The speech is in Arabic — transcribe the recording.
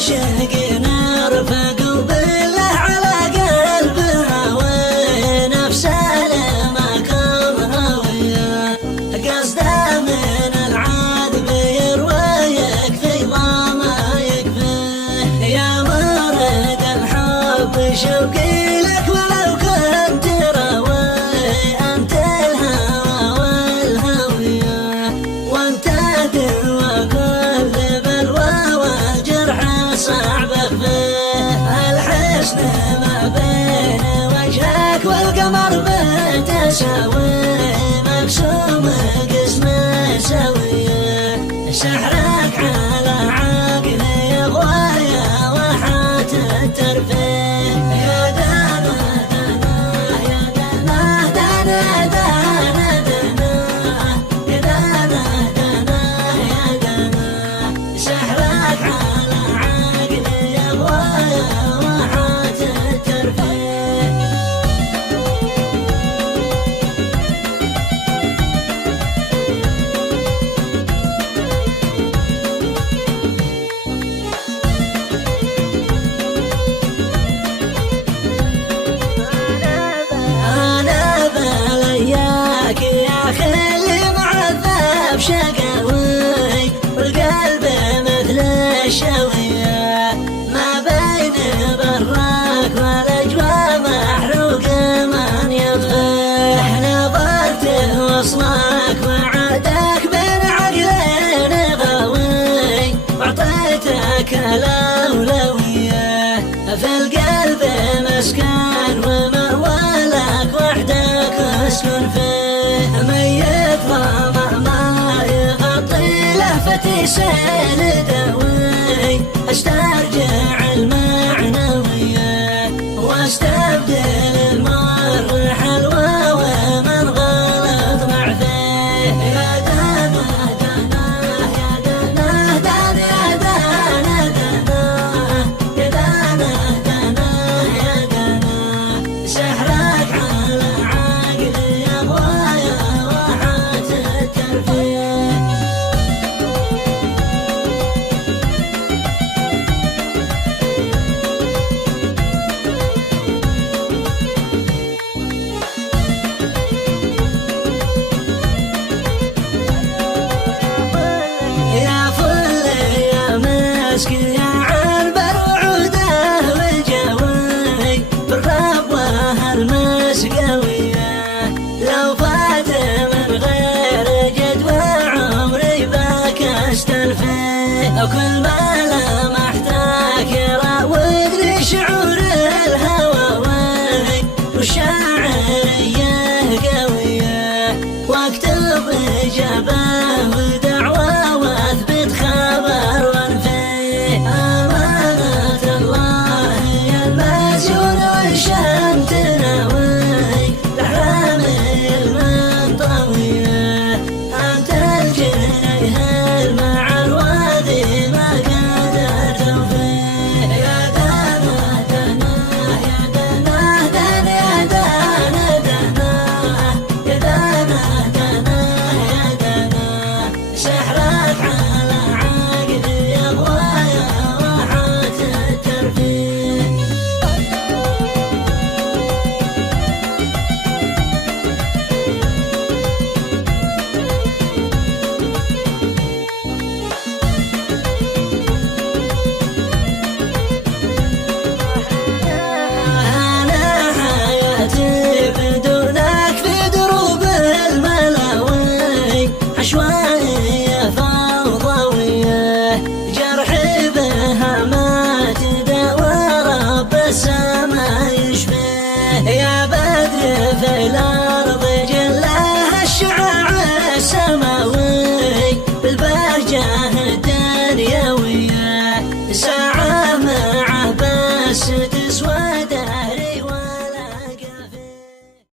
عاشق نرفق وبالله على قلبها ونفسه لما كرها وياه قصده من العذب يروى يكفي ما يكفيه يا مرد الحب شوقي لك ولو كنت راوي أنت الهوى والهوية وأنت دوا كل بلوى والجرح صعب فيه الحسن ما بين وجهك والقمر بتساوي مقسوم قسمه سويه سحرك على عقلي يغوايا وحات الترفيه يا دانا دانا يا دانا دانا دانا دانا يا دانا دانا يا دانا سحرك على عقلي يغوايا وحات الترفيه شقاوي والقلب مثل الشوية ما بين براك والاجواء محروق من يطفح نظرت وصلك وعدك بين عقلين غاوي واعطيتك الاولوية في القلب مسكن ومأوى لك وحدك اسكن فيه ميت ضمع يغطي لهفتي سيل دوي استرجع المعنوية واستبدل المر حلوة ومن غلط مع فيه يا دانا دانا يا دانا دانا يا دانا دانا يا دانا دانا يا دانا سحرك على عقلي يغوايا وحات الترفيه يا فل يا مسك يا عنبر وعوده والجوي بالرب وهالمسقوية لو فات من غير جدوى عمري باك استلفيه وكل ما